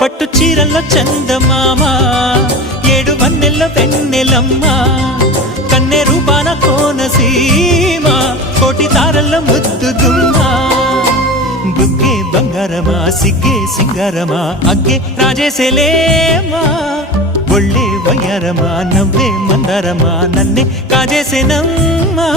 పట్టు చీరల్లో చందమామ ఏడు వన్నెల్లో వెన్నెలమ్మ కన్నె రూపాన కోనసీమ కోటి తారల్లో ముద్దు గుమ్మ బుగ్గే బంగారమా సిగ్గే సింగారమా అగ్గే రాజేసేలేమా ఒళ్ళే వయ్యారమా నవ్వే మందారమా నన్నే కాజేసేనమ్మా